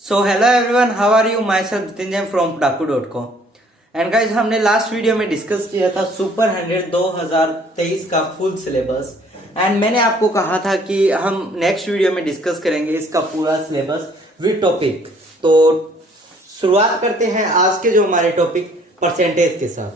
So hello everyone, how are you? Myself Jitendra from padaku.com। And guys, हमने last video में discuss किया था super 100 2023 का full syllabus. And मैंने आपको कहा था कि हम नेक्स्ट वीडियो में डिस्कस करेंगे इसका पूरा सिलेबस विद टॉपिक। तो शुरुआत करते हैं आज के जो हमारे टॉपिक परसेंटेज के साथ।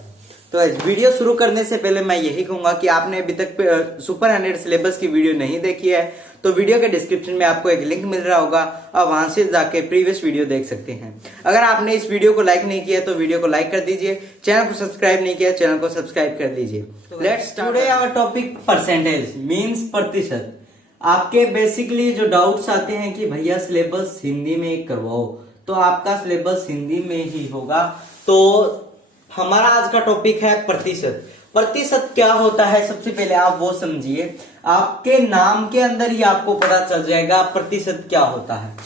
तो वीडियो शुरू करने से पहले मैं यही कहूंगा कि आपने अभी तक सुपर 100 सिलेबस की वीडियो नहीं देखी है तो वीडियो के डिस्क्रिप्शन में आपको एक लिंक मिल रहा होगा, आप वहां से जाके प्रीवियस वीडियो देख सकते हैं। अगर आपने इस वीडियो को लाइक नहीं किया तो वीडियो को लाइक कर दीजिए, चैनल को सब्सक्राइब नहीं किया चैनल को सब्सक्राइब कर दीजिए। Let's start today our topic percentage means प्रतिशत। आपके बेसिकली जो डाउट्स आते हैं कि भैया सिलेबस हिंदी में करवाओ, तो आपका सिलेबस हिंदी में ही होगा। तो हमारा आज का टॉपिक है प्रतिशत। प्रतिशत क्या होता है सबसे पहले आप वो समझिए। आपके नाम के अंदर ही आपको पता चल जाएगा प्रतिशत क्या होता है।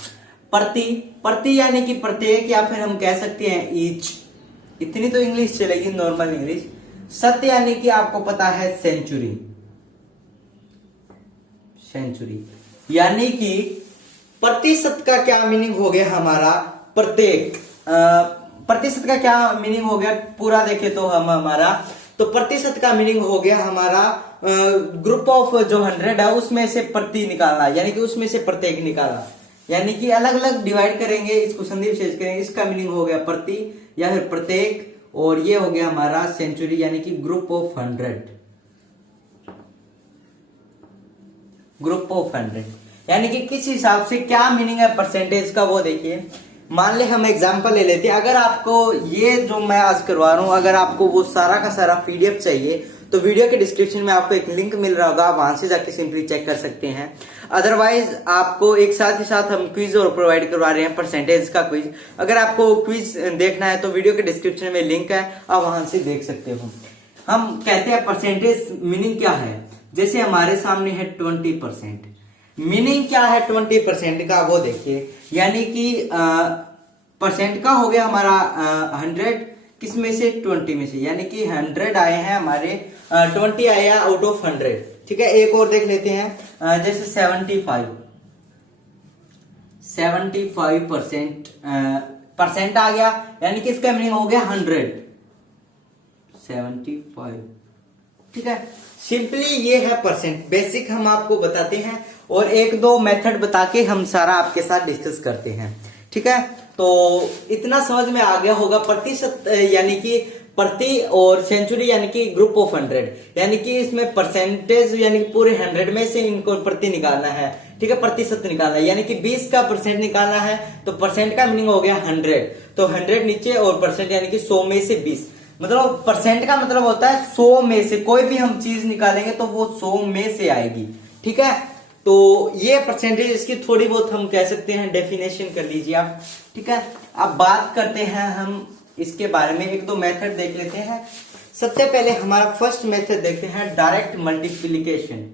प्रति यानी कि प्रत्येक, या फिर हम कह सकते हैं ईच, इतनी तो इंग्लिश चलेगी नॉर्मल इंग्लिश। सत्य यानी कि आपको पता है सेंचुरी यानी कि प्रतिशत का क्या मीनिंग हो गया हमारा प्रत्येक। प्रतिशत का क्या मीनिंग हो गया पूरा देखे तो हम हमारा, तो प्रतिशत का मीनिंग हो गया हमारा ग्रुप ऑफ जो 100 है उसमें से प्रति निकालना, यानी कि उसमें से प्रत्येक निकालना, यानी कि अलग अलग डिवाइड करेंगे, इसको संधि विशेष करेंगे। इसका मीनिंग हो गया प्रति या फिर प्रत्येक, और ये हो गया हमारा सेंचुरी यानी कि ग्रुप ऑफ 100। ग्रुप ऑफ 100 यानी कि किस हिसाब से क्या मीनिंग है परसेंटेज का वो देखिए। मान ले हम एग्जांपल ले लेते हैं। अगर आपको ये जो मैं आज करवा रहा हूं, अगर आपको वो सारा का सारा पीडीएफ चाहिए तो वीडियो के डिस्क्रिप्शन में आपको एक लिंक मिल रहा होगा, आप वहां से जाके सिंपली चेक कर सकते हैं। अदरवाइज आपको एक साथ ही साथ हम क्विज और प्रोवाइड करवा रहे हैं परसेंटेज का क्विज। अगर आपको क्विज देखना है तो वीडियो के डिस्क्रिप्शन में लिंक है, आप वहां से देख सकते हो। हम कहते हैं परसेंटेज मीनिंग क्या है। जैसे हमारे सामने है 20%, मीनिंग क्या है 20% का वो देखिए। यानी कि परसेंट का हो गया हमारा 100, किसमें से 20 में से, यानी कि 100 आए हैं हमारे, 20 आए हैं आउट ऑफ 100। ठीक है, एक और देख लेते हैं। जैसे 75% परसेंट आ गया, यानी कि इसका मीनिंग हो गया 175। ठीक है, सिंपली ये है परसेंट। बेसिक हम आपको बताते हैं और एक दो मेथड बता के हम सारा आपके साथ डिस्कस करते हैं। ठीक है, तो इतना समझ में आ गया होगा। प्रतिशत यानी कि प्रति, और सेंचुरी यानी कि ग्रुप ऑफ 100, यानी कि इसमें परसेंटेज यानी कि पूरे 100 में से इनको प्रति निकालना है। ठीक है, प्रतिशत निकालना है, यानी कि 20 का परसेंट निकालना है। तो परसेंट का मीनिंग हो गया 100, तो 100 नीचे और परसेंट यानी कि 100 में से 20। मतलब परसेंट का मतलब होता है 100 में से कोई भी हम चीज निकालेंगे तो वो 100 में से आएगी। ठीक है, तो ये परसेंटेज, इसकी थोड़ी बहुत हम कह सकते हैं डेफिनेशन कर लीजिए आप। ठीक है, अब बात करते हैं हम इसके बारे में, एक दो मेथड देख लेते हैं। सबसे पहले हमारा फर्स्ट मेथड देखते हैं direct multiplication.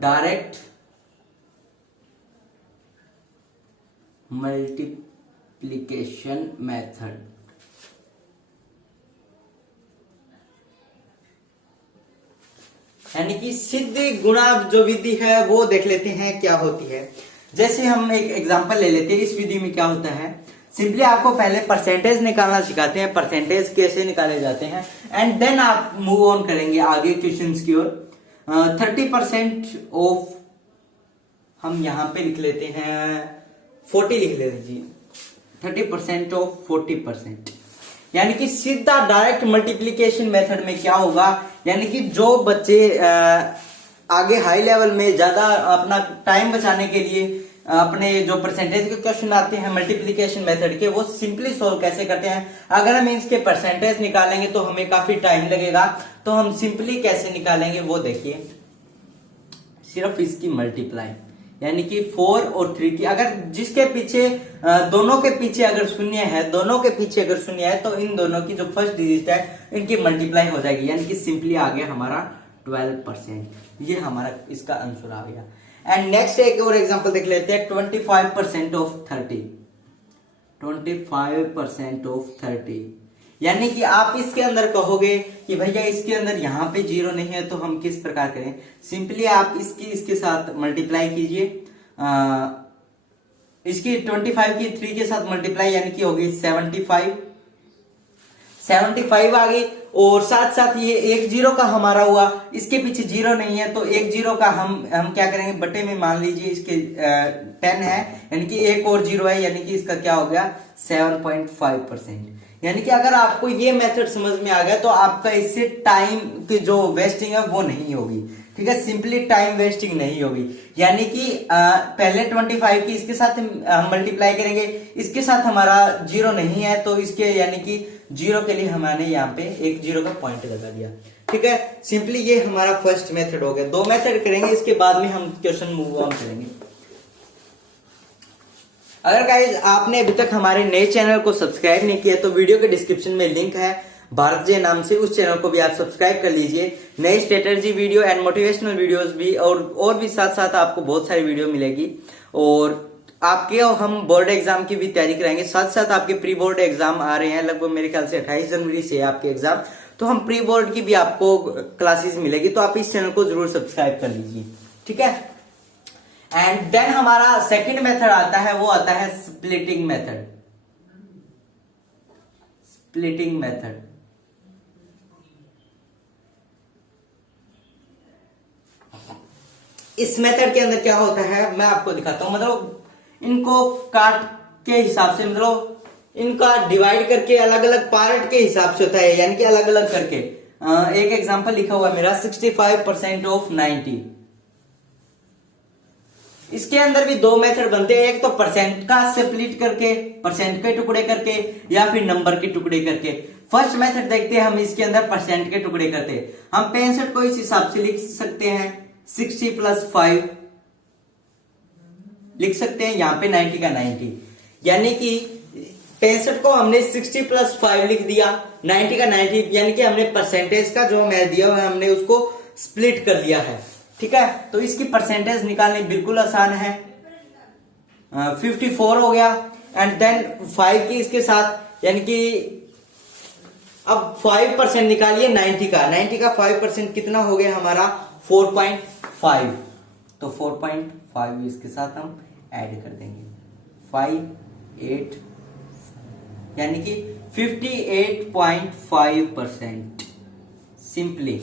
Direct multiplication method, यानी कि सिद्ध गुणा जो विधि है वो देख लेते हैं क्या होती है। जैसे हम एक एग्जांपल ले लेते हैं। इस विधि में क्या होता है, सिंपली आपको पहले परसेंटेज निकालना सिखाते हैं, परसेंटेज कैसे निकाले जाते हैं, एंड देन आप मूव ऑन करेंगे आगे क्वेश्चंस की ओर। 30% ऑफ, हम यहां पे लिख लेते हैं 40, लिख लेते जी 30% ऑफ 40%, यानी कि सीधा डायरेक्ट मल्टीप्लिकेशन मेथड में क्या होगा, यानी कि जो बच्चे आगे हाई लेवल में ज्यादा अपना टाइम बचाने के लिए अपने जो परसेंटेज के क्वेश्चन आते हैं मल्टीप्लिकेशन मेथड के, वो सिंपली सोल्व कैसे करते हैं। अगर हम इसके परसेंटेज निकालेंगे तो हमें काफी टाइम लगेगा, तो हम सिंपली कैसे निकालेंगे वो देखिए। सिर्फ इसकी मल्टीप्लाई, यानी कि 4 और 3 की, अगर जिसके पीछे दोनों के पीछे अगर शून्य है, दोनों के पीछे अगर शून्य है तो इन दोनों की जो फर्स्ट डिजिट है इनकी मल्टीप्लाई हो जाएगी, यानी कि सिंपली आ गया हमारा 12%। ये हमारा इसका आंसर आ गया। एंड नेक्स्ट एक और एग्जांपल देख लेते हैं। 25% ऑफ 30, 25% ऑफ 30, यानी कि आप इसके अंदर कहोगे कि भैया इसके अंदर यहाँ पे 0 नहीं है, तो हम किस प्रकार करें। सिंपली आप इसके साथ मल्टीप्लाई कीजिए, इसकी 25 की 3 के साथ मल्टीप्लाई यानी कि होगी 75 आ गई। और साथ साथ ये एक जीरो का हमारा हुआ, इसके पीछे जीरो नहीं है तो एक जीरो का हम क्या करेंगे, बटे में मान लीजिए इसके 10 है, यानी कि एक और जीरो है, यानी कि इसका क्या हो गया 7.5%। यानी कि अगर आपको ये मेथड समझ में आ गया तो आपका इससे टाइम की जो वेस्टिंग है वो नहीं होगी। ठीक है, सिंपली टाइम वेस्टिंग नहीं होगी। यानी कि पहले 25 की इसके साथ हम मल्टीप्लाई करेंगे, इसके साथ हमारा जीरो नहीं है तो इसके यानी कि जीरो के लिए हमने यहाँ पे एक जीरो का पॉइंट लगा दिया। ठीक है, सिंपली ये हमारा फर्स्ट मेथड हो गया। 2 मेथड करेंगे, इसके बाद में हम क्वेश्चन मूव ऑन करेंगे। अगर गाइज आपने अभी तक हमारे नए चैनल को सब्सक्राइब नहीं किया तो वीडियो के डिस्क्रिप्शन में लिंक है भारत जय नाम से, उस चैनल को भी आप सब्सक्राइब कर लीजिए। नई strategy video and motivational videos भी और भी साथ साथ आपको बहुत सारी वीडियो मिलेगी। और आपके हम बोर्ड एग्जाम की भी तैयारी कराएंगे, साथ साथ आपके प्री बोर्ड एग्जाम आ रहे हैं, लगभग मेरे ख्याल से 28 जनवरी से आपके एग्जाम, तो हम प्री बोर्ड की भी आपको क्लासेस मिलेगी, तो आप इस चैनल को जरूर सब्सक्राइब कर लीजिए। ठीक है, एंड देन हमारा सेकंड मेथड आता है, वो आता है स्प्लिटिंग मेथड। स्प्लिटिंग मेथड इस मेथड के अंदर क्या होता है मैं आपको दिखाता हूं। मतलब इनको काट के हिसाब से, मतलब इनका डिवाइड करके अलग अलग पार्ट के हिसाब से होता है, यानी कि अलग अलग करके। एक एग्जांपल लिखा हुआ है मेरा 65% ऑफ 90। इसके अंदर भी 2 मेथड बनते हैं, एक तो परसेंट का स्प्लिट करके, परसेंट के टुकड़े करके, या फिर नंबर के टुकड़े करके। फर्स्ट मेथड देखते हैं हम, इसके अंदर परसेंट के टुकड़े करते हैं। हम 65 को इस हिसाब से लिख सकते हैं 60 + 5 लिख सकते हैं, यहाँ पे 90 का 90, यानी कि 65 को हमने 60 + 5 लिख दिया, 90 का 90, यानी कि हमने परसेंटेज का जो मैं दिया हुआ हमने उसको स्प्लिट कर लिया है। ठीक है, तो इसकी परसेंटेज निकालनी बिल्कुल आसान है। 54 हो गया, एंड देन 5 की इसके साथ, यानी कि अब 5% निकालिए 90 का 5% कितना हो गया हमारा 4.5, तो 4.5 इसके साथ हम ऐड कर देंगे 5, 8, यानी कि 58.5%। सिंपली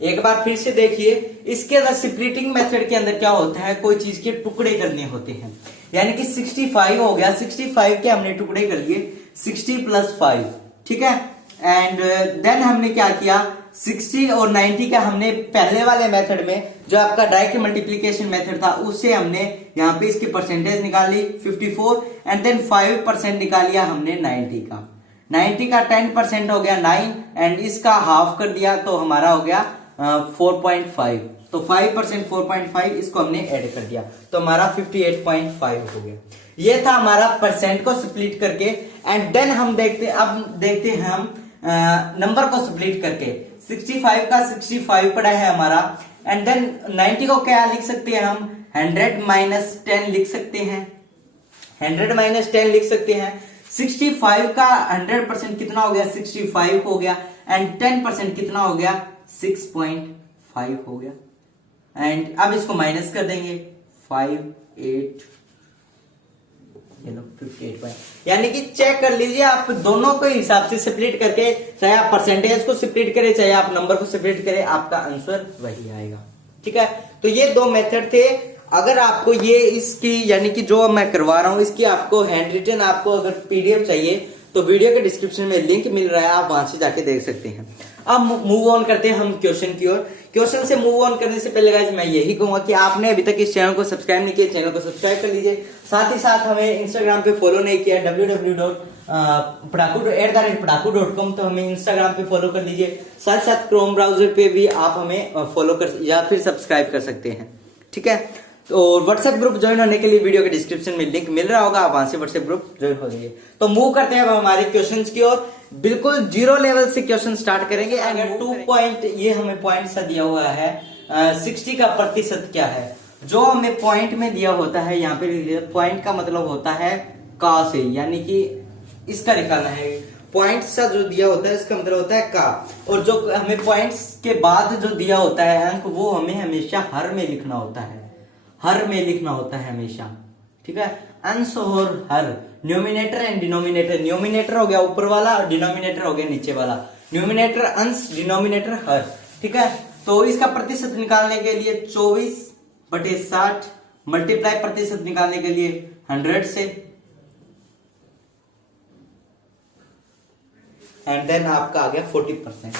एक बार फिर से देखिए, इसके अंदर स्प्लिटिंग मेथड के अंदर क्या होता है, कोई चीज के टुकड़े करने होते हैं। यानी कि 65 हो गया, 65 के हमने टुकड़े कर लिए 60 + 5। ठीक है, एंड देन हमने क्या किया, 60 और 90 का हमने पहले वाले मेथड में जो आपका डायरेक्ट मल्टीप्लिकेशन मेथड था उससे हमने यहाँ पे इसकी परसेंटेज निकाली 54, एंड देन 5% निकाल लिया हमने 90 का। 90 का 10% हो गया 9, एंड इसका हाफ कर दिया तो हमारा हो गया 4.5, तो 5% 4.5 इसको हमने ऐड कर दिया तो हमारा 58.5 हो गया। ये था हमारा परसेंट को स्प्लिट करके। एंड देन हम देखते हैं हम नंबर को स्प्लिट करके। 65 का 65 पड़ा है हमारा, एंड देन 90 को क्या लिख सकते हैं हम 100 - 10 लिख सकते हैं, 100 - 10 लिख सकते हैं। 65 का 100% कितना हो गया 65 हो गया, एंड 10% कितना हो गया 6.5 हो गया। एंड अब इसको माइनस कर देंगे 5, 8, 58, यानी कि चेक कर लीजिए आप दोनों के हिसाब से स्प्लिट करके, चाहे आप परसेंटेज को स्प्लिट करें चाहे आप नंबर को स्प्लिट करें, आपका आंसर वही आएगा। ठीक है, तो ये 2 मेथड थे। अगर आपको ये इसकी यानी कि जो मैं करवा रहा हूं इसकी आपको हैंड रिटन आपको अगर पीडीएफ चाहिए तो वीडियो के डिस्क्रिप्शन में लिंक मिल रहा है, आप वहां से जाके देख सकते हैं। अब मूव ऑन करते हैं हम क्वेश्चन की ओर। क्वेश्चन से मूव ऑन करने से पहले गाइस मैं यही कहूंगा कि आपने अभी तक इस चैनल को सब्सक्राइब नहीं किया, चैनल को सब्सक्राइब कर लीजिए। साथ ही साथ हमें इंस्टाग्राम पे फॉलो नहीं किया www.padaku.com, तो हमें इंस्टाग्राम पे फॉलो कर लीजिए। साथ साथ क्रोम ब्राउजर पे भी आप हमें फॉलो कर या फिर सब्सक्राइब कर सकते हैं। ठीक है, तो व्हाट्सएप ग्रुप ज्वाइन होने के लिए वीडियो के डिस्क्रिप्शन में लिंक मिल रहा होगा, आप वहां से व्हाट्सएप ग्रुप ज्वाइन हो जाइए। तो मूव करते हैं अब हमारे क्वेश्चंस की ओर। बिल्कुल 0 लेवल से क्वेश्चन स्टार्ट करेंगे। अगर 2 पॉइंट ये हमें पॉइंट सा दिया हुआ है 60 का प्रतिशत क्या है, जो हमें पॉइंट में दिया होता है यहाँ पे पॉइंट का मतलब होता है का से, यानी कि इसका निकालना है। पॉइंट सा जो दिया होता है इसका मतलब होता है का, और जो हमें पॉइंट्स के बाद जो दिया होता है अंक वो हमें हमेशा हर में लिखना होता है, हर में लिखना होता है हमेशा। ठीक है, अंश और हर, न्यूमिनेटर एंड डिनोमिनेटर, न्यूमिनेटर हो गया ऊपर वाला और डिनोमिनेटर हो गया नीचे वाला, न्यूमिनेटर अंश, डिनोमिनेटर हर, ठीक है। तो इसका प्रतिशत निकालने के लिए 24/60 मल्टीप्लाई प्रतिशत निकालने के लिए 100 से, एंड देन आपका आ गया 40%,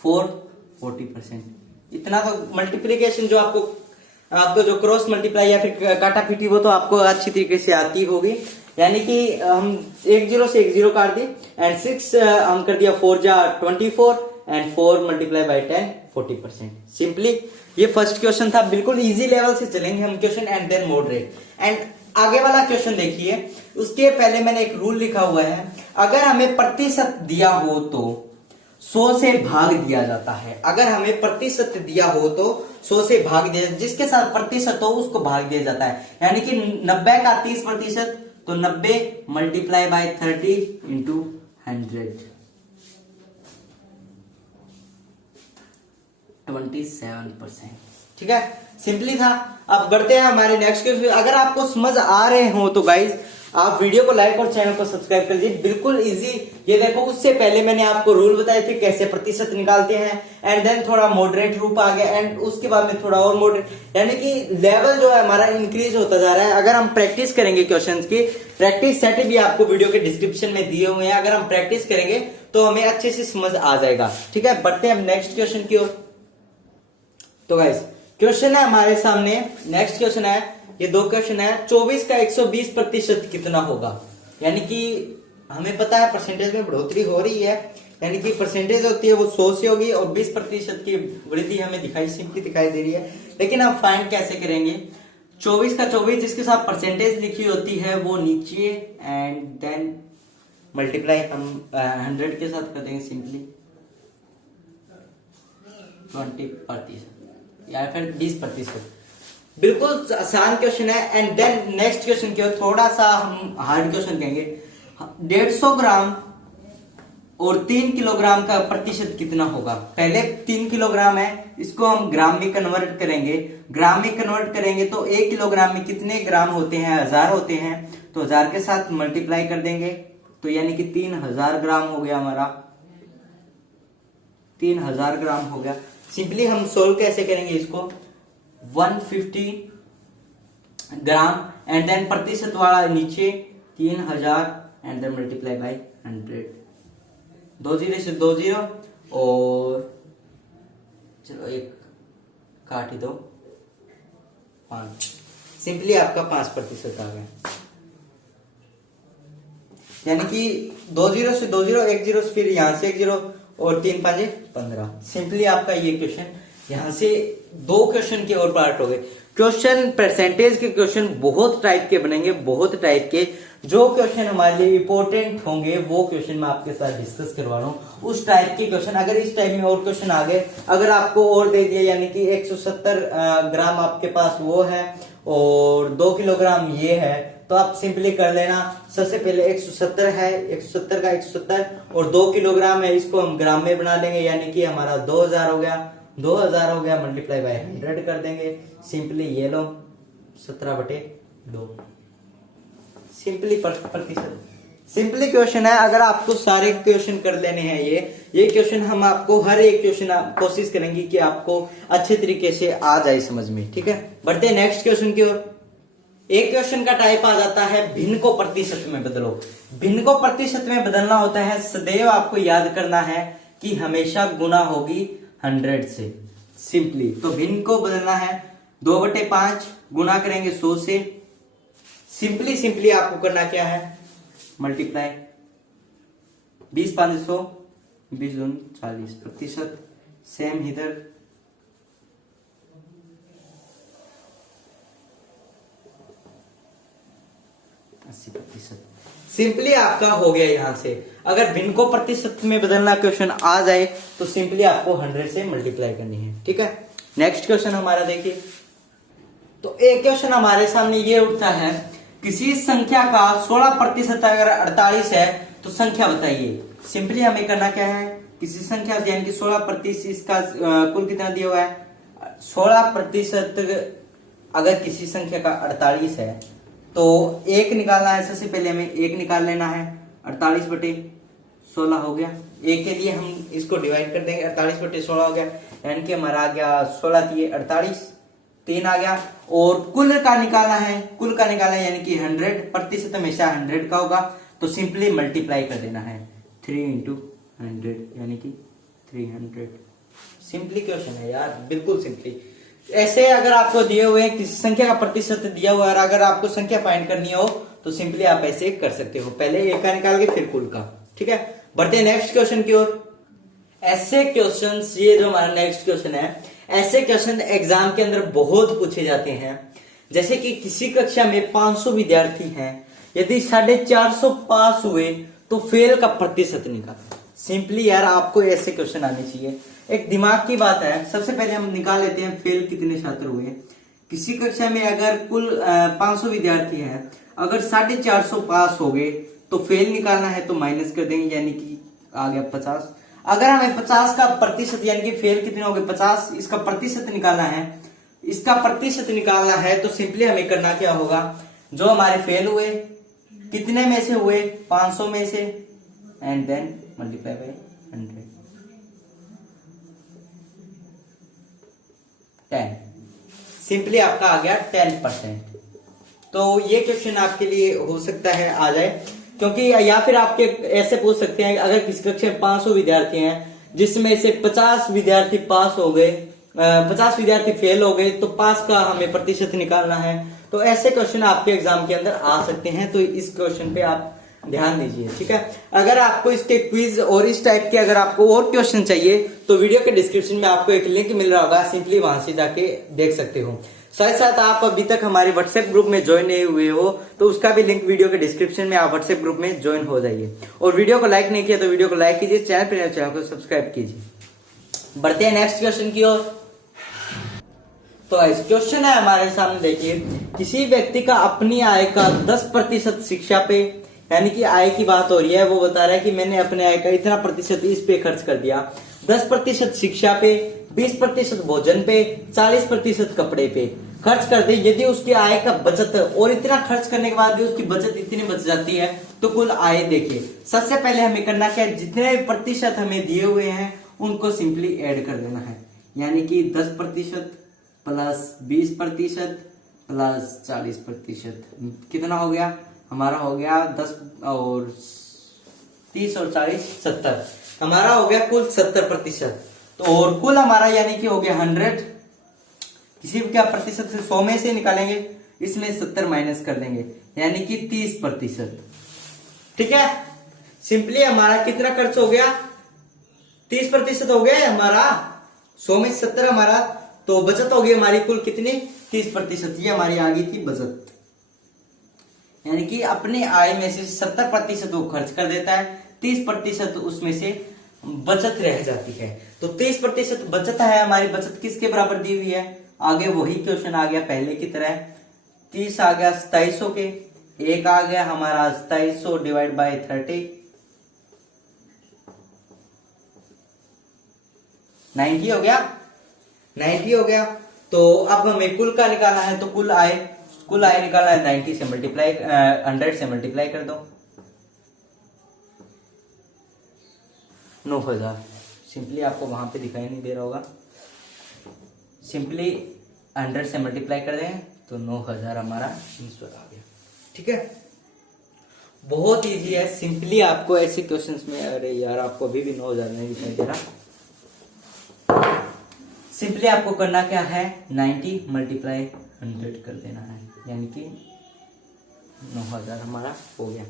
40%। इतना तो मल्टीप्लीकेशन जो आपको जो क्रॉस मल्टीप्लाई या फिर काटा पीटी वो तो आपको अच्छी तरीके से आती होगी। यानी कि हम एक जीरो से एक जीरो काट दी एंड 6 हम कर दिया 4 जा 24 एंड 4 मल्टीप्लाई बाई 10 40%। सिंपली ये फर्स्ट क्वेश्चन था, बिल्कुल इजी लेवल से चलेंगे हम question and then moderate. And आगे वाला क्वेश्चन देखिए, उसके पहले मैंने एक रूल लिखा हुआ है, अगर हमें प्रतिशत दिया हो तो 100 से भाग दिया जाता है। अगर हमें प्रतिशत दिया हो तो 100 से भाग दिया, जिसके साथ प्रतिशत हो उसको भाग दिया जाता है। यानी कि 90 का 30%, तो 90 मल्टीप्लाई बाय 30 इंटू 100, 27%, ठीक है। सिंपली था। अब बढ़ते हैं हमारे नेक्स्ट क्वेश्चन। अगर आपको समझ आ रहे हो तो गाइज आप वीडियो को लाइक और चैनल को सब्सक्राइब कर दीजिए, बिल्कुल इजी। ये देखो, उससे पहले मैंने आपको रूल बताए थे कैसे प्रतिशत निकालते हैं, एंड देन थोड़ा मॉडरेट रूप आ गया, एंड उसके बाद में थोड़ा और मॉडरेट, यानी कि लेवल जो है हमारा इंक्रीज होता जा रहा है। अगर हम प्रैक्टिस करेंगे क्वेश्चंस की, प्रैक्टिस सेट भी आपको वीडियो के डिस्क्रिप्शन में दिए हुए हैं, अगर हम प्रैक्टिस करेंगे तो हमें अच्छे से समझ आ जाएगा, ठीक है। बढ़ते हैं हम नेक्स्ट क्वेश्चन की ओर। तो गाइस क्वेश्चन है हमारे सामने, नेक्स्ट क्वेश्चन है, ये दो क्वेश्चन है। 24 का 120% कितना होगा? यानी कि हमें पता है परसेंटेज में बढ़ोतरी हो रही है, यानी कि परसेंटेज होती है वो 100 से होगी और 20% की वृद्धि हमें सिंपली दिखाई दे रही है। लेकिन हम फाइंड कैसे करेंगे? 24 का 24 जिसके साथ परसेंटेज लिखी होती है वो नीचे, एंड देन मल्टीप्लाई हम 100 के साथ कर देंगे, सिंपली 20% या फिर 20%। बिल्कुल आसान क्वेश्चन है। एंड देन नेक्स्ट क्वेश्चन की ओर, थोड़ा सा हम हार्ड क्वेश्चन कहेंगे। 150 ग्राम और 3 किलोग्राम का प्रतिशत कितना होगा? पहले 3 किलोग्राम है, इसको हम ग्राम में कन्वर्ट करेंगे। ग्राम में कन्वर्ट करेंगे तो 1 किलोग्राम में कितने ग्राम होते हैं? 1000 होते हैं, तो 1000 के साथ मल्टीप्लाई कर देंगे, तो यानी कि 3000 ग्राम हो गया हमारा, 3000 ग्राम हो गया। सिंपली हम सोल्व कैसे करेंगे इसको? 150 ग्राम एंड देन प्रतिशत वाला नीचे 3000 and then multiply by 100, 2 zero से 2 जीरो और चलो एक काट ही दो, 5। सिंपली आपका 5% आ गया, यानी कि 2 जीरो से 2 जीरो, 1 जीरो फिर यहां से 1 जीरो और 3 5 15। सिंपली आपका ये क्वेश्चन यहां से 2 क्वेश्चन के और पार्ट हो गए। क्वेश्चन परसेंटेज के क्वेश्चन बहुत टाइप के बनेंगे, बहुत टाइप के। जो क्वेश्चन हमारे लिए इंपॉर्टेंट होंगे वो क्वेश्चन मैं आपके साथ डिस्कस करवा रहा हूँ, उस टाइप के क्वेश्चन। अगर इस टाइप में और क्वेश्चन आ गए, अगर आपको और दे दिया, यानी कि 170 ग्राम आपके पास वो है और 2 किलोग्राम ये है, तो आप सिंपली कर लेना। सबसे पहले 170 है, 170 का 170 और 2 किलोग्राम है, इसको हम ग्राम में बना लेंगे, यानी कि हमारा 2000 हो गया, 2000 हो गया, मल्टीप्लाई बाय 100 कर देंगे। सिंपली ये लो 17/2, सिंपली प्रतिशत। सिंपली क्वेश्चन है, अगर आपको सारे क्वेश्चन कर लेने हैं ये क्वेश्चन हम आपको हर एक क्वेश्चन कोशिश करेंगे कि आपको अच्छे तरीके से आ जाए समझ में, ठीक है। बढ़ते हैं नेक्स्ट क्वेश्चन की ओर। एक क्वेश्चन का टाइप आ जाता है भिन्न को प्रतिशत में बदलो। भिन्न को प्रतिशत में बदलना होता है, सदैव आपको याद करना है कि हमेशा गुना होगी 100 से। सिंपली तो भिन्न को बदलना है, 2/5 गुना करेंगे 100 से। सिंपली आपको करना क्या है? मल्टीप्लाई 20 5 100, 20 2 40%। सेम इधर 80%। सिंपली आपका हो गया यहां से। अगर भिन्न को प्रतिशत में बदलना क्वेश्चन आ जाए तो सिंपली आपको 100 से मल्टीप्लाई करनी है, ठीक है। नेक्स्ट क्वेश्चन हमारा देखिए। तो एक क्वेश्चन हमारे सामने ये उठता है, किसी संख्या का 16% अगर 48 है तो संख्या बताइए। सिंपली हमें करना क्या है? किसी संख्या यानी कि 16% इसका कुल कितना दिया हुआ है? 16% अगर किसी संख्या का 48 है तो एक निकालना है, सबसे पहले हमें एक निकाल लेना है। 48/16 हो गया। एक के लिए हम इसको डिवाइड कर देंगे, 48/16 हो गया, यानी कि हमारा आ गया 16 3 48, 3 आ गया। और कुल का निकालना है, कुल का निकालना है यानी कि 100%, हमेशा 100 का होगा, तो सिंपली मल्टीप्लाई कर देना है 3 × 100 यानी कि 300। सिंपली क्वेश्चन है यार, बिल्कुल सिंपली। ऐसे अगर आपको दिए हुए किसी संख्या का प्रतिशत दिया हुआ है, अगर आपको संख्या फाइंड करनी हो तो सिंपली आप ऐसे कर सकते हो, पहले एक का निकाल के फिर कुल का। ठीक है, बढ़ते हैं नेक्स्ट क्वेश्चन की ओर। ऐसे क्वेश्चंस, ये जो हमारा नेक्स्ट क्वेश्चन है, ऐसे क्वेश्चन एग्जाम के अंदर बहुत पूछे जाते हैं। जैसे कि किसी कक्षा में 500 विद्यार्थी हैं, यदि 450 पास हुए तो फेल का प्रतिशत निकालो। सिंपली यार आपको ऐसे क्वेश्चन आने चाहिए, एक दिमाग की बात है। सबसे पहले हम निकाल लेते हैं फेल कितने छात्र हुए। किसी कक्षा में अगर कुल 500 विद्यार्थी हैं, अगर 450 पास हो गए तो फेल निकालना है तो माइनस कर देंगे, यानी कि आ गया 50। अगर हमें 50 का प्रतिशत यानी कि फेल कितने हो गए 50, इसका प्रतिशत निकालना है, इसका प्रतिशत निकालना है तो सिंपली हमें करना क्या होगा, जो हमारे फेल हुए कितने में से हुए 500 में से, and then multiply by 100, 10। Simply आपका आ गया 10%। तो ये क्वेश्चन आपके लिए हो सकता है आ जाए, क्योंकि या फिर आपके ऐसे पूछ सकते हैं अगर किसी कक्षा में 500 विद्यार्थी हैं जिसमें से 50 विद्यार्थी पास हो गए, 50 विद्यार्थी फेल हो गए, तो पास का हमें प्रतिशत निकालना है। तो ऐसे क्वेश्चन आपके एग्जाम के अंदर आ सकते हैं, तो इस क्वेश्चन पे आप ध्यान दीजिए। ठीक है, अगर आपको इसके क्विज और इस टाइप के अगर आपको और क्वेश्चन चाहिए तो वीडियो के डिस्क्रिप्शन में आपको एक लिंक मिल रहा होगा, सिंपली वहां से जाके देख सकते हो। साथ साथ आप अभी तक हमारे व्हाट्सएप ग्रुप में ज्वाइन नहीं हुए हो तो उसका भी लिंक वीडियो के डिस्क्रिप्शन में, आप व्हाट्सएप ग्रुप में ज्वाइन हो जाइए। और वीडियो को लाइक नहीं किया तो वीडियो को लाइक कीजिए, चैनल पर चैनल को सब्सक्राइब कीजिए। बढ़ते हैं नेक्स्ट क्वेश्चन की ओर। तो इस क्वेश्चन है हमारे सामने, देखिए किसी व्यक्ति का अपनी आय का 10% शिक्षा पे, यानी कि आय की बात हो रही है, वो बता रहा है कि मैंने अपने आय का इतना प्रतिशत इस पे खर्च कर दिया, 10% शिक्षा पे, 20% भोजन पे, 40% कपड़े पे खर्च कर दे। यदि उसकी आय का बचत और इतना खर्च करने के बाद भी उसकी बचत इतनी बच जाती है तो कुल आय देखिए। सबसे पहले हमें करना क्या है, जितने प्रतिशत हमें दिए हुए हैं उनको सिंपली ऐड कर देना है, यानी कि 10% प्लस 20% प्लस 40%, कितना हो गया हमारा, हो गया 10 और 30 और 40 70, हमारा हो गया कुल 70%। तो और कुल हमारा यानी कि हो गया 100, किसी क्या प्रतिशत से 100 में से निकालेंगे, इसमें 70 माइनस कर देंगे यानी कि 30%। ठीक है, सिंपली हमारा कितना खर्च हो गया, 30% हो गया हमारा, 100 में 70 हमारा, तो बचत होगी हमारी कुल कितनी 30%। ये हमारी आ गई थी बचत, यानी कि अपने आय में से 70% वो खर्च कर देता है, 30% उसमें से बचत रह जाती है। तो 30% बचत है हमारी, बचत किसके बराबर दी हुई है, आगे वही क्वेश्चन आ गया पहले की तरह, 30 आ गया 2700 के, एक आ गया हमारा 2700 डिवाइड बाय 30, 90 हो गया, 90 हो गया। तो अब हमें कुल का निकालना है, तो कुल आय निकालना है, 90 से मल्टीप्लाई 100 से मल्टीप्लाई कर दो, 9000। सिंपली आपको वहां पे दिखाई नहीं दे रहा होगा, सिंपली 100 से मल्टीप्लाई कर दें तो 9000 हमारा आंसर आ गया। ठीक है, बहुत इजी है, सिंपली आपको ऐसे क्वेश्चंस में, अरे यार आपको अभी भी 9000 नहीं दिखाई दे रहा, सिंपली आपको करना क्या है, 90 मल्टीप्लाई 100 कर देना है, यानी कि 9000 हमारा हो गया।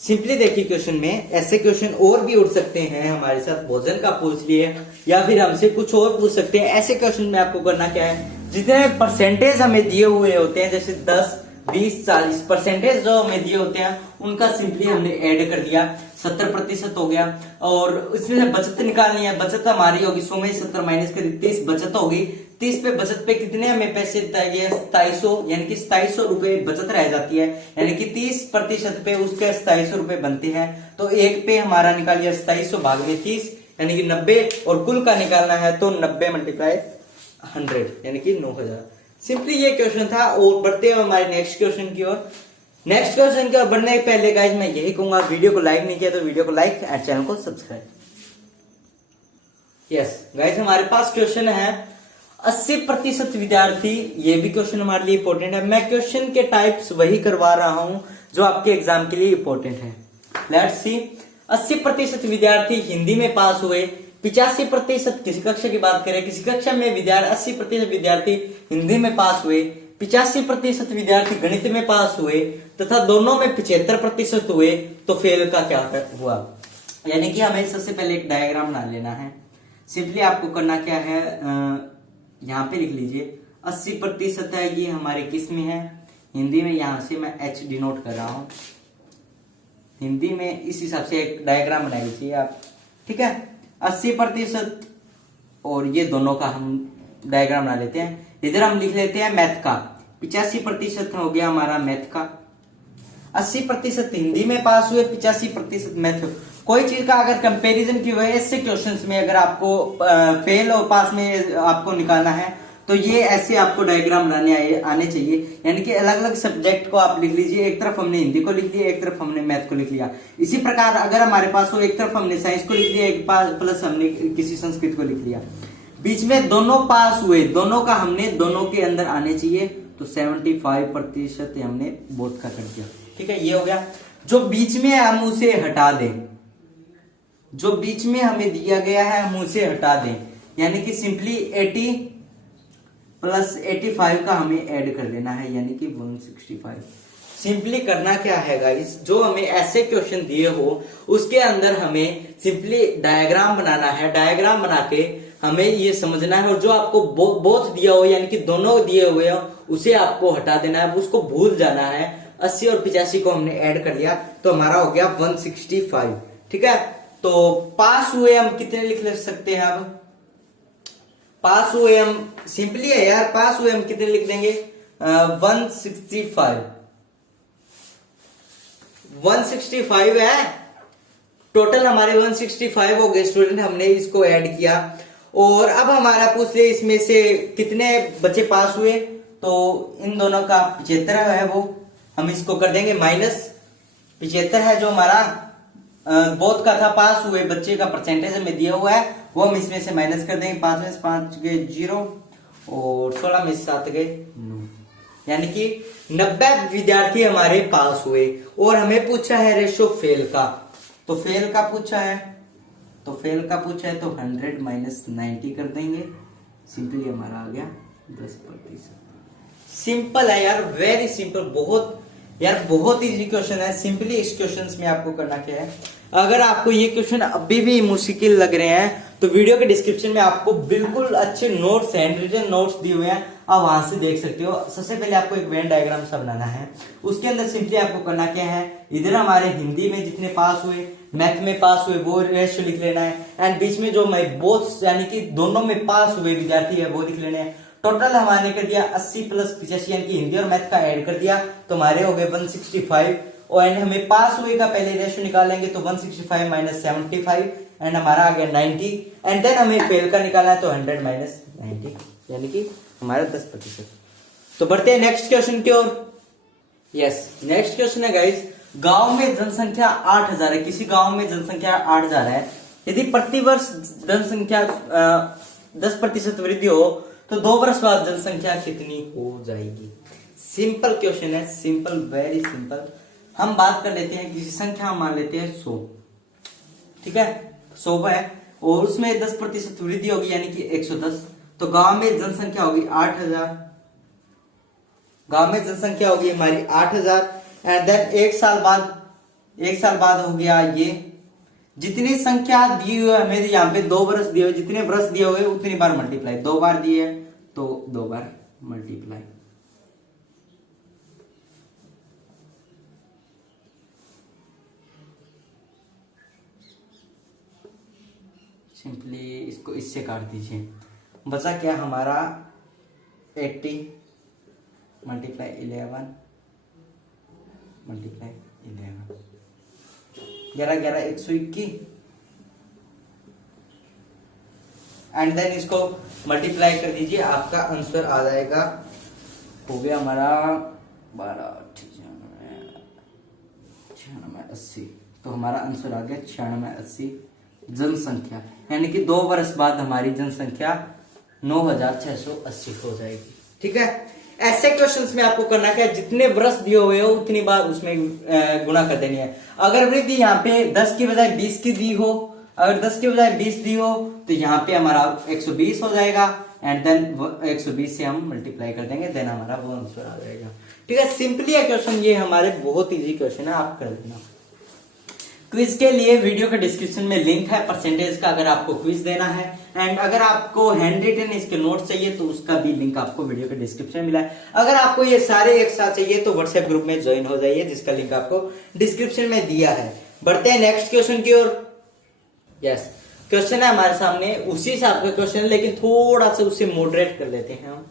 सिंपली देखिए क्वेश्चन में ऐसे क्वेश्चन और भी उठ सकते हैं, हमारे साथ भोजन का पूछ लिए या फिर हमसे कुछ और पूछ सकते हैं। ऐसे क्वेश्चन में आपको करना क्या है, जितने परसेंटेज हमें दिए हुए होते हैं, जैसे 10 20 40 परसेंटेज जो हमें दिए होते हैं उनका सिंपली हमने ऐड कर दिया, 70% हो गया। और इसमें बचत निकालनी है, बचत हमारी होगी 100 में 70 माइनस करी 30 बचत होगी, 30 पे बचत पे कितने हमें पैसे दिए गए 2700, यानी कि 2700 रुपए बचत रह जाती है, यानी कि 30% पे उसके 2700 रुपए बनते हैं। तो एक पे हमारा निकालिए 2700 भाग में 30 यानी कि 90, और कुल का निकालना है तो 90 मल्टीप्लाई 100 यानी कि 9000। सिंपली ये क्वेश्चन था। और बढ़ते हैं हमारे नेक्स्ट क्वेश्चन की ओर। नेक्स्ट क्वेश्चन के बढ़ने के पहले गाइज मैं यही कहूंगा, वीडियो को लाइक नहीं किया तो वीडियो को लाइक एंड चैनल को सब्सक्राइब। यस गाइज, हमारे पास क्वेश्चन है 80% विद्यार्थी, ये भी क्वेश्चन हमारे लिए इंपॉर्टेंट है। मैं क्वेश्चन के टाइप्स वही करवा रहा हूं जो आपके एग्जाम के लिए इंपॉर्टेंट है। लेट्स सी, 80% विद्यार्थी हिंदी में पास हुए, 85% किसी कक्षा की बात करें, किसी कक्षा में 80% विद्यार्थी हिंदी में पास हुए, 85% विद्यार्थी गणित में पास हुए तथा दोनों में 75% हुए, तो फेल का क्या हुआ। यानी कि हमें सबसे पहले एक डायग्राम बना लेना है। सिंपली आपको करना क्या है, यहाँ पे लिख लीजिए 80% है, ये हमारे किस में है, हिंदी में। यहां से मैं H डिनोट कर रहा हूं हिंदी में, इस हिसाब से एक डायग्राम बना लीजिए आप, ठीक है। 80% और ये दोनों का हम डायग्राम बना लेते हैं। इधर हम लिख लेते हैं मैथ का, 85% हो गया हमारा मैथ का, 80% हिंदी में पास हुए, 85% मैथ। कोई चीज का अगर कंपैरिजन की वजह से क्वेश्चंस में अगर आपको फेल और पास में आपको निकालना है तो ये ऐसे आपको डायग्राम बनाने आने चाहिए। यानी कि अलग अलग सब्जेक्ट को आप लिख लीजिए, एक तरफ हमने हिंदी को लिख लिया, एक तरफ हमने मैथ को लिख लिया। इसी प्रकार अगर हमारे पास हो, एक तरफ हमने साइंस को लिख लिया, एक प्लस हमने किसी संस्कृत को लिख लिया, बीच में दोनों पास हुए, दोनों का हमने दोनों के अंदर आने चाहिए, तो 75% हमने बोथ का कर दिया, ठीक है। ये हो गया। जो बीच में हम उसे हटा दें, जो बीच में हमें दिया गया है हम उसे हटा दें, यानी कि सिंपली 80 प्लस 85 का हमें ऐड कर देना है, यानी कि 165। सिंपली करना क्या है गाइस, जो हमें ऐसे क्वेश्चन दिए हो उसके अंदर हमें सिंपली डायग्राम बनाना है। डायग्राम बना के हमें ये समझना है, और जो आपको बोथ दिया हो यानी कि दोनों दिए हुए हो उसे आपको हटा देना है, उसको भूल जाना है। 80 और 85 को हमने ऐड कर लिया तो हमारा हो गया 165, ठीक है। तो पास हुए हम कितने लिख सकते हैं, अब पास हुए हम सिंपली है यार, पास हुए हम कितने लिख देंगे, 165। 165 है टोटल, हमारे 165 हो गए स्टूडेंट, हमने इसको ऐड किया। और अब हमारा पूछ ले इसमें से कितने बच्चे पास हुए, तो इन दोनों का 75 है, वो हम इसको कर देंगे माइनस। 75 है जो हमारा बोथ का था, पास हुए बच्चे का परसेंटेज हमें दिया हुआ है, वो हम इसमें से माइनस कर देंगे। 5 में से 5 गए 0 और 16 में से 7 गए 9, यानी कि 90 विद्यार्थी हमारे पास हुए। और हमें पूछा है रेशो फेल का, तो फेल का पूछा है, तो 100 माइनस 90 कर देंगे, सिंपली हमारा आ गया 10%। सिंपल है यार, वेरी सिंपल, बहुत इजी क्वेश्चन है। सिंपली इस क्वेश्चन में आपको करना क्या है, अगर आपको ये क्वेश्चन अभी भी मुश्किल लग रहे हैं तो वीडियो के डिस्क्रिप्शन में आपको बिल्कुल अच्छे नोट्स, हैंड रिटन नोट्स दिए हुए हैं, आप वहां से देख सकते हो। सबसे पहले आपको एक वेन डायग्राम सा बनाना है, उसके अंदर सिंपली आपको करना क्या है, इधर हमारे हिंदी में जितने पास हुए, मैथ में पास हुए वो रेशियो लिख लेना है, एंड बीच में जो बोथ यानी कि दोनों में पास हुए विद्यार्थी है वो लिख लेने हैं। टोटल हमारे कर दिया 80 प्लस 85 यानी कि हिंदी और मैथ का ऐड कर दिया, तो हमारे हो गए 165। और एंड हमें पास हुए का पहले रेशियो निकालेंगे, तो 165 माइनस 75 एंड हमारा आ गया 90। एंड देन हमें फेल का निकालना है, तो 100 माइनस 90 यानी कि हमारा 10%। तो बढ़ते हैं नेक्स्ट क्वेश्चन की ओर। यस, नेक्स्ट क्वेश्चन है गाइस, गांव में जनसंख्या 8000 है, किसी गांव में जनसंख्या 8000 है, यदि प्रतिवर्ष जनसंख्या 10% वृद्धि हो तो 2 वर्ष बाद जनसंख्या कितनी हो जाएगी। सिंपल क्वेश्चन है, सिंपल, वेरी सिंपल। हम बात कर लेते हैं किसी संख्या, हम मान लेते हैं 100, ठीक है, 100 है और उसमें 10% वृद्धि होगी यानी कि 110, तो गांव में जनसंख्या होगी 8000, गांव में जनसंख्या होगी हमारी 8000। एंड देन एक साल बाद हो गया ये, जितनी संख्या दी हुई है हमें यहाँ पे 2 वर्ष दिए हुए, जितने वर्ष दिए हुए उतनी बार मल्टीप्लाई, 2 बार दिए तो 2 बार मल्टीप्लाई। सिंपली इसको इससे काट दीजिए, बचा क्या हमारा 80 मल्टीप्लाई 11 मल्टीप्लाई 11, 11 11 121 एंड देन इसको मल्टीप्लाई कर दीजिए, आपका आंसर आ जाएगा, हो गया हमारा 12 96, 80। तो हमारा आंसर आ गया 96, 80 जनसंख्या, यानी कि 2 वर्ष बाद हमारी जनसंख्या 9680 हो जाएगी। ठीक है, ऐसे क्वेश्चंस में आपको करना क्या है, जितने वर्ष दिए हुए हो उतनी बार उसमें गुणा कर देनी है। अगर वृद्धि यहाँ पे 10 की बजाय 20 की दी हो, अगर 10 की बजाय 20 दी हो तो यहाँ पे हमारा 120 हो जाएगा, एंड देन 120 से हम मल्टीप्लाई कर देंगे, देन हमारा वो आंसर आ जाएगा। ठीक है, सिंपली है क्वेश्चन, ये हमारे बहुत इजी क्वेश्चन है, आप कर लेना। क्विज के लिए वीडियो के डिस्क्रिप्शन में लिंक है परसेंटेज का, अगर आपको क्विज देना है, एंड अगर आपको हैंड रिटन इसके नोट चाहिए तो उसका भी लिंक आपको वीडियो के डिस्क्रिप्शन में मिला है। अगर आपको ये सारे एक साथ चाहिए तो व्हाट्सएप ग्रुप में ज्वाइन हो जाइए, जिसका लिंक आपको डिस्क्रिप्शन में दिया है। बढ़ते हैं नेक्स्ट क्वेश्चन की ओर। यस, क्वेश्चन है हमारे सामने, उसी हिसाब का क्वेश्चन है लेकिन थोड़ा सा उसे मॉडरेट कर लेते हैं हम।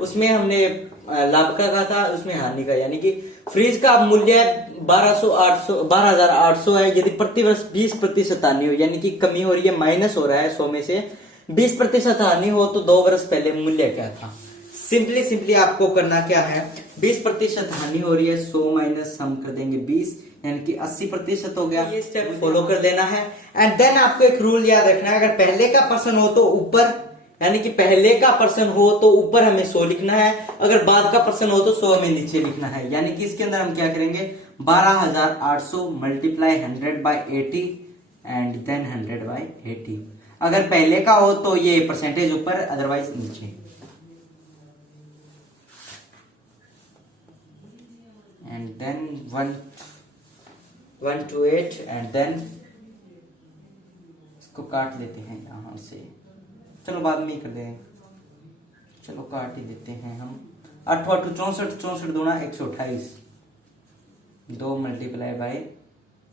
उसमें हमने लाभ का कहा था, उसमें हानि का, यानी कि फ्रीज का मूल्य 12,800 है। यदि प्रतिवर्ष 20% हानि हो, यानी कि कमी हो रही है, माइनस हो रहा है 100 में से 20% हानि हो, तो 2 वर्ष पहले मूल्य क्या था। सिंपली आपको करना क्या है, 20% हानि हो रही है, 100 माइनस हम कर देंगे 20, यानी कि 80% हो गया। ये स्टेप फॉलो कर देना है, एंड देन आपको एक रूल याद रखना है, अगर पहले का पर्सन हो तो ऊपर, यानी कि पहले का पर्सन हो तो ऊपर हमें 100 लिखना है, अगर बाद का पर्सन हो तो 100 हमें नीचे लिखना है। यानी कि इसके अंदर हम क्या करेंगे, 12,800 मल्टीप्लाई 100/80 एंड देन 100/80। अगर पहले का हो तो ये परसेंटेज ऊपर, अदरवाइज नीचे। एंड देन 128 एंड देन इसको काट लेते हैं यहां से, चलो बाद में ही कर देंगे, चलो काट ही देते हैं हम। 8 8 64, 64 दूना 128, 2 मल्टीप्लाई बाय,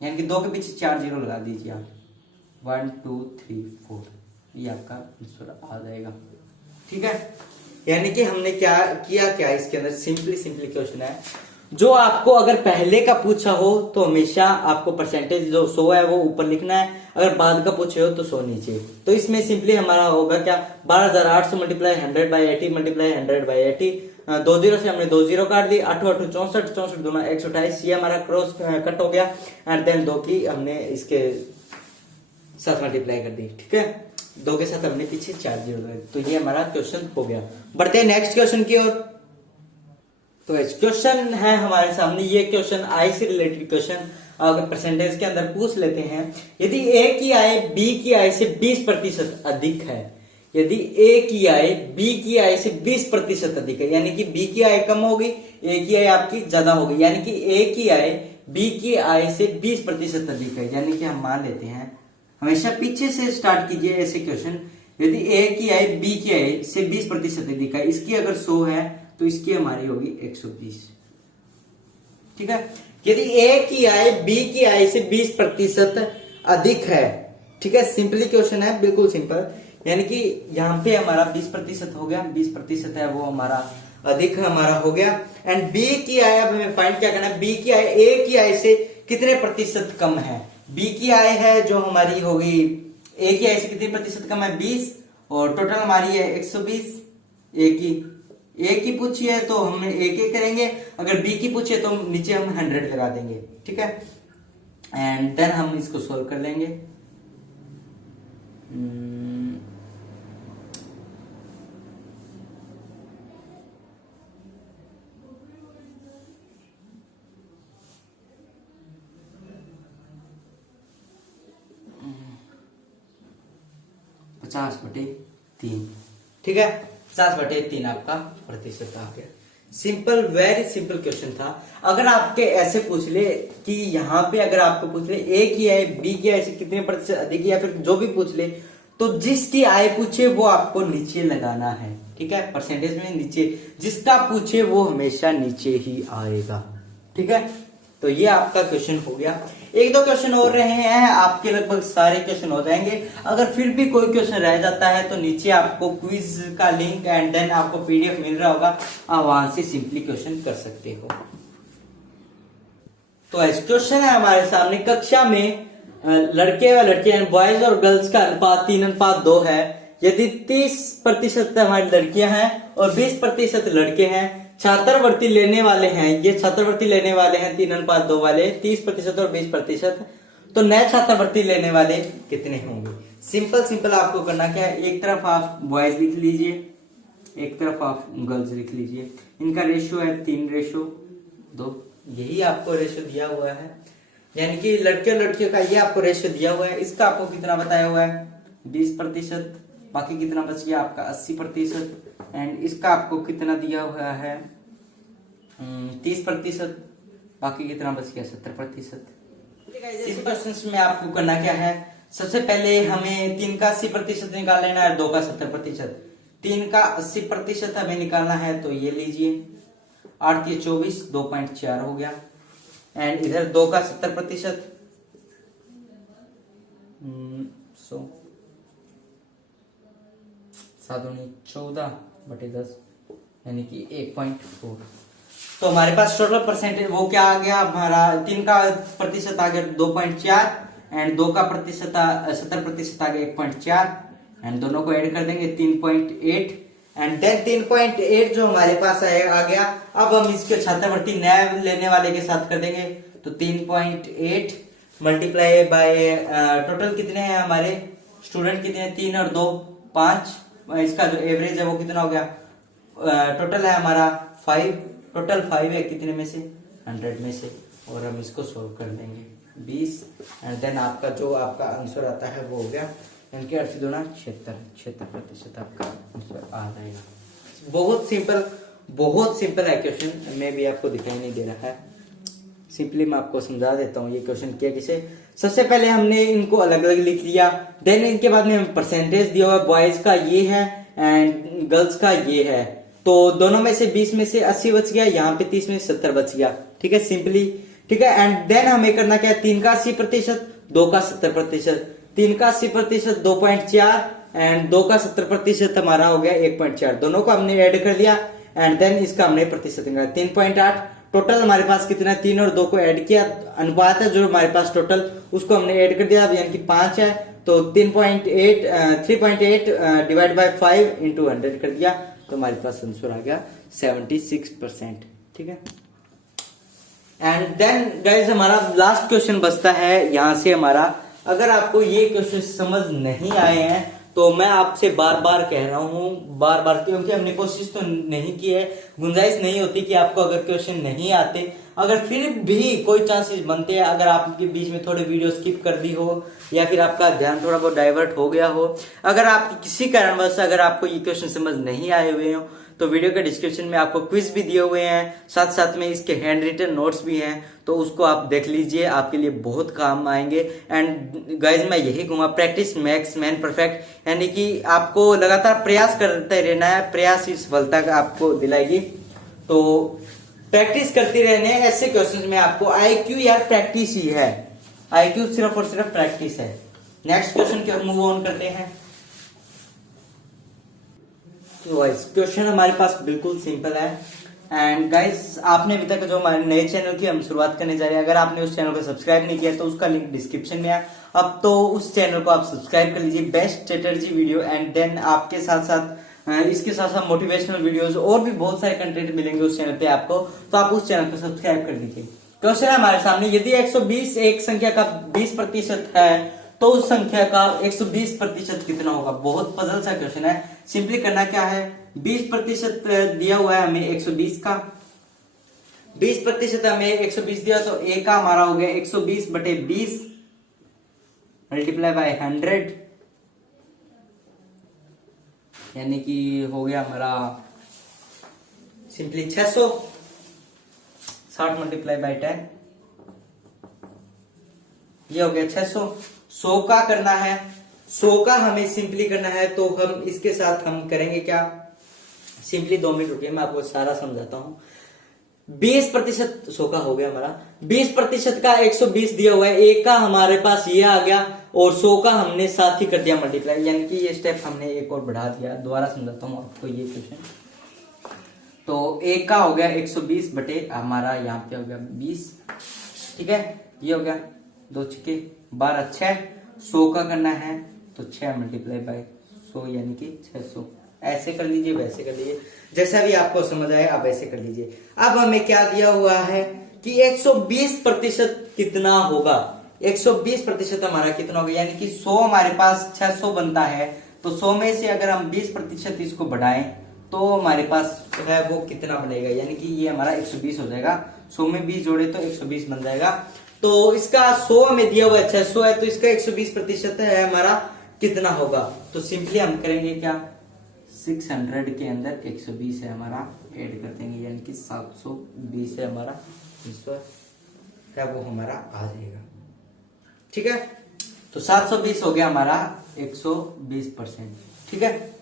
यानी कि 2 के पीछे 4 जीरो लगा दीजिए आप, 1 2 3 4, ये आपका आंसर आ जाएगा। ठीक है, यानी कि हमने क्या किया इसके अंदर, सिंपली क्वेश्चन है, जो आपको अगर पहले का पूछा हो तो हमेशा आपको परसेंटेज जो 100 है वो ऊपर लिखना है, अगर बाद का पूछे हो तो 100 नीचे। तो इसमें सिंपली हमारा होगा क्या, 12,800 मल्टीप्लाई 100/80 मल्टीप्लाई 100/80, 2 जीरो से हमने 2 जीरो काट दी, 8 8 64, 64 दूना 128, ये हमारा क्रॉस कट हो गया, एंड देन 2 की हमने इसके साथ मल्टीप्लाई कर दी। ठीक है, 2 के साथ हमने पीछे 4 जीरो, तो ये हमारा क्वेश्चन हो गया। बढ़ते हैं नेक्स्ट क्वेश्चन की ओर। तो क्वेश्चन है हमारे सामने, ये क्वेश्चन आय से रिलेटेड क्वेश्चन, अगर परसेंटेज के अंदर पूछ लेते हैं, यदि ए की आय बी की आय से 20% अधिक है, यदि ए की आय बी की आय से 20% अधिक है, यानी कि बी की आय कम होगी, ए की आय आपकी ज्यादा होगी, यानी कि ए की आय बी की आय से 20% अधिक है, यानी कि हम मान लेते हैं, हमेशा पीछे से स्टार्ट कीजिए ऐसे क्वेश्चन। यदि ए की आय बी की आय से 20% अधिक है, इसकी अगर 100 है तो इसकी हमारी होगी 120। ठीक है, यदि ए की आय बी की आय से 20% अधिक है, ठीक है, सिंपली क्वेश्चन है, बिल्कुल सिंपल, यानी कि यहाँ पे हमारा 20% हो गया, 20% है वो हमारा अधिक हमारा हो गया, एंड बी की आय, अब हमें फाइंड क्या करना है, बी की आय ए की आय से कितने प्रतिशत कम है। बी की आय है जो हमारी होगी, ए की आय से कितने प्रतिशत कम है, 20, और टोटल हमारी है 120। ए की पूछी है तो हम एक करेंगे, अगर बी की पूछी है तो नीचे हम 100 लगा देंगे। ठीक है, एंड देन हम इसको सोल्व कर लेंगे। पचास बटे 3, ठीक है, 50/3 आपका प्रतिशत आ गया। सिंपल, वेरी सिंपल क्वेश्चन था। अगर आपके ऐसे पूछ ले कि यहाँ पे अगर आपको पूछ ले ए की आय बी की आय से कितने प्रतिशत अधिक, या फिर जो भी पूछ ले, तो जिसकी आय पूछे वो आपको नीचे लगाना है। ठीक है, परसेंटेज में नीचे, जिसका पूछे वो हमेशा नीचे ही आएगा। ठीक है, तो ये आपका क्वेश्चन हो गया। 1-2 क्वेश्चन और रहे हैं, आपके लगभग सारे क्वेश्चन हो जाएंगे। अगर फिर भी कोई क्वेश्चन रह जाता है तो नीचे आपको क्विज का लिंक एंड देन आपको पीडीएफ मिल रहा होगा, आप वहां से सिंपली क्वेश्चन कर सकते हो। तो क्वेश्चन है हमारे सामने, कक्षा में लड़के व लड़कियां, बॉयज और गर्ल्स का अनुपात 3:2 है। यदि 30% हमारी लड़कियां हैं और 20% लड़के हैं, छात्रवृत्ति लेने वाले हैं, ये छात्रवृत्ति लेने वाले हैं 3:2 वाले 30% और 20%, तो नए छात्रवृत्ति लेने वाले कितने होंगे? सिंपल आपको करना क्या है, एक तरफ आप बॉयज लिख लीजिए, एक तरफ आप गर्ल्स लिख लीजिए। इनका रेशियो है 3:2, यही आपको रेशियो दिया हुआ है, यानी कि लड़के लड़कियों का ये आपको रेशियो दिया हुआ है। इसका आपको कितना बताया हुआ है 20%, बाकी कितना बच गया आपका 80%, एंड इसका आपको कितना दिया हुआ है 30%, बाकी कितना बच गया 70%। इस क्वेश्चन में आपको करना क्या है, सबसे पहले हमें 3 का 80% निकाल लेना है, 2 का 70%। 3 का 80% हमें निकालना है, तो ये लीजिए 8 या 24, 2.4 हो गया। एंड इधर 2 का 70%, 7×14/10 यानी कि 1.4। तो हमारे पास टोटल परसेंटेज वो क्या आ गया हमारा, 3 का प्रतिशत आ गया 2.4 एंड 2 का 70% आ गया 1.4, एंड दोनों को ऐड कर देंगे 3.8, एंड देन 3.8 जो हमारे पास आ गया। अब हम इसके छात्रवृत्ति नए लेने वाले के साथ कर देंगे, तो 3.8 मल्टीप्लाई बाय टोटल कितने हैं हमारे स्टूडेंट, कितने हैं 3 और 2 5, इसका जो एवरेज है वो कितना हो गया, टोटल है हमारा 5, टोटल 5 है कितने में से 100 में से, और हम इसको सोल्व कर देंगे 20, एंड देन आपका जो आपका आंसर आता है वो हो गया इनके 8 दूना 76% आपका आंसर आ जाएगा। बहुत सिंपल है क्वेश्चन, में भी आपको दिखाई नहीं दे रहा है, सिंपली मैं आपको समझा देता हूँ ये क्वेश्चन किया किसे। सबसे पहले हमने इनको अलग अलग लिख लिया, देन इनके बाद में परसेंटेज दिया हुआ, बॉयज का ये है एंड गर्ल्स का ये है, तो दोनों में से 20 में से 80 बच गया, यहाँ पे 30 में से 70 बच गया, ठीक है सिंपली, ठीक है। एंड देन हमें करना क्या है, 3 का 80%, 2 का 70%, 3 का 80% 2.4 एंड 2 का 70% हमारा हो गया 1.4, दोनों को हमने ऐड कर लिया, एंड देन इसका हमने प्रतिशत निकाला 3.8। टोटल हमारे पास कितना है, 3 और 2 को ऐड किया, अनुपात है जो हमारे पास टोटल उसको हमने ऐड कर दिया, यानी कि 5 है, तो 3.8 डिवाइड बाय 5 इंटू 100 कर दिया, तो हमारे पास आंसर आ गया 76%, ठीक है। एंड देन गाइस हमारा लास्ट क्वेश्चन बचता है यहाँ से हमारा, अगर आपको ये क्वेश्चन समझ नहीं आए हैं तो मैं आपसे बार बार कह रहा हूँ, बार बार, क्योंकि हमने कोशिश तो नहीं की है, गुंजाइश नहीं होती कि आपको अगर क्वेश्चन नहीं आते, अगर फिर भी कोई चांसेस बनते हैं, अगर आपके बीच में थोड़े वीडियो स्किप कर दी हो या फिर आपका ध्यान थोड़ा बहुत डाइवर्ट हो गया हो, अगर आप किसी कारणवश अगर आपको ये क्वेश्चन समझ नहीं आए हुए हो, तो वीडियो के डिस्क्रिप्शन में आपको क्विज भी दिए हुए हैं, साथ साथ में इसके हैंड रिटन नोट्स भी हैं, तो उसको आप देख लीजिए, आपके लिए बहुत काम आएंगे। एंड गाइज मैं यही कहूँगा, प्रैक्टिस मेक्स मैन परफेक्ट, यानी कि आपको लगातार प्रयास करते रहना है, प्रयास ही सफलता का आपको दिलाएगी, तो प्रैक्टिस करते रहने। ऐसे क्वेश्चन में आपको IQ यार प्रैक्टिस ही है, IQ सिर्फ और सिर्फ प्रैक्टिस है। नेक्स्ट क्वेश्चन की ओर मूव ऑन करते हैं। तो गाइस क्वेश्चन हमारे पास बिल्कुल सिंपल है, एंड गाइस आपने अभी तक जो हमारे नए चैनल की हम शुरुआत करने जा रहे हैं, अगर आपने उस चैनल को सब्सक्राइब नहीं किया तो उसका लिंक डिस्क्रिप्शन में है, अब तो उस चैनल को आप सब्सक्राइब कर लीजिए। Best strategy video and then आपके साथ साथ इसके साथ साथ मोटिवेशनल वीडियोस और भी बहुत सारे कंटेंट मिलेंगे उस चैनल पे आपको, तो आप उस चैनल को सब्सक्राइब कर लीजिए। क्वेश्चन है हमारे सामने, यदि 120 एक संख्या का 20% है तो उस संख्या का 120% कितना होगा। बहुत पजल सा क्वेश्चन है, सिंपली करना क्या है, 20% दिया हुआ है हमें 120 का, 20% हमें 120 दिया, तो ए का हमारा हो गया 120/20 मल्टीप्लाई बाय 100, यानी कि हो गया हमारा सिंपली 600, 60 मल्टीप्लाई बाय 10, ये हो गया 600। 100 का करना है, 100 का हमें सिंपली करना है, तो हम इसके साथ हम करेंगे क्या, सिंपली 2 मिनट रुकिए मैं आपको सारा समझाता हूं। 20% 100 का हो गया हमारा, 20% का 120 दिया हुआ है, एक का हमारे पास ये आ गया, और 100 का हमने साथ ही कर दिया मल्टीप्लाई, यानी कि ये स्टेप हमने एक और बढ़ा दिया। दोबारा समझाता हूं आपको ये क्वेश्चन, तो एक का हो गया 120 बटे हमारा यहाँ पे हो गया 20, ठीक है, ये हो गया 2 छिके 12 6, 100 का करना है तो 6 मल्टीप्लाई बाय 100 यानी कि 600, ऐसे कर लीजिए, वैसे कर लीजिए, जैसा भी आपको समझ आए आप ऐसे कर लीजिए। अब हमें क्या दिया हुआ है कि 120% कितना होगा, 120% हमारा कितना होगा, यानी कि 100 हमारे पास 600 बनता है, तो 100 में से अगर हम 20% इसको बढ़ाएं तो हमारे पास है वो कितना बनेगा, यानी कि ये हमारा 120 हो जाएगा। 100 में 20 जोड़े तो 120 बन जाएगा। तो इसका 100 में दिया हुआ 600 है, तो इसका 120% है हमारा कितना होगा। तो सिंपली हम करेंगे क्या, 600 के अंदर 120 है हमारा, ऐड कर देंगे, यानी कि 720 है हमारा, है वो हमारा आ जाएगा। ठीक है, तो 720 हो गया हमारा 120%। ठीक है,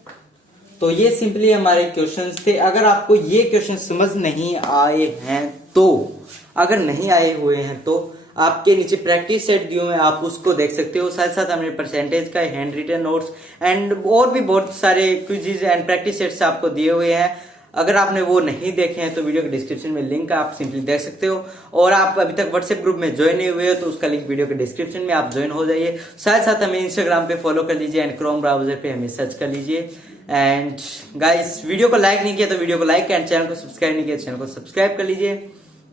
तो ये सिंपली हमारे क्वेश्चंस थे। अगर आपको ये क्वेश्चन समझ नहीं आए हैं तो, अगर नहीं आए हुए हैं तो आपके नीचे प्रैक्टिस सेट दिए हुए हैं, आप उसको देख सकते हो। साथ साथ हमने परसेंटेज का, हैंड रिटन नोट्स एंड और भी बहुत सारे क्विज़ एंड प्रैक्टिस सेट्स आपको दिए हुए हैं। अगर आपने वो नहीं देखे हैं तो वीडियो के डिस्क्रिप्शन में लिंक आप सिंपली देख सकते हो। और आप अभी तक व्हाट्सएप ग्रुप में ज्वाइन नहीं हुए हो तो उसका लिंक वीडियो के डिस्क्रिप्शन में, आप ज्वाइन हो जाइए। साथ साथ हमें इंस्टाग्राम पे फॉलो कर लीजिए एंड क्रोम ब्राउजर पे हमें सर्च कर लीजिए। एंड गाइस, वीडियो को लाइक नहीं किया तो वीडियो को लाइक एंड चैनल को सब्सक्राइब नहीं किया चैनल को सब्सक्राइब कर लीजिए।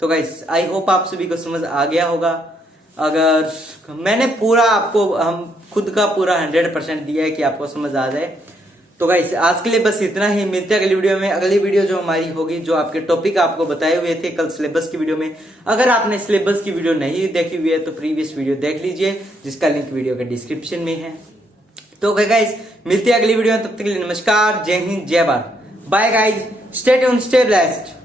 तो गाइस, आई होप आप सभी को समझ आ गया होगा। अगर मैंने पूरा आपको, हम खुद का पूरा 100% दिया है कि आपको समझ आ जाए। तो गाइस, आज के लिए बस इतना ही। मिलते हैं अगली वीडियो में। अगली वीडियो जो हमारी होगी, जो आपके टॉपिक आपको बताए हुए थे कल सिलेबस की वीडियो में, अगर आपने सिलेबस की वीडियो नहीं देखी हुई है तो प्रीवियस वीडियो देख लीजिए, जिसका लिंक वीडियो के डिस्क्रिप्शन में है। तो गाइस, मिलते हैं अगली वीडियो में, तब तक के लिए नमस्कार, जय हिंद, जय Bharat, bye guys, stay tuned, stay blessed.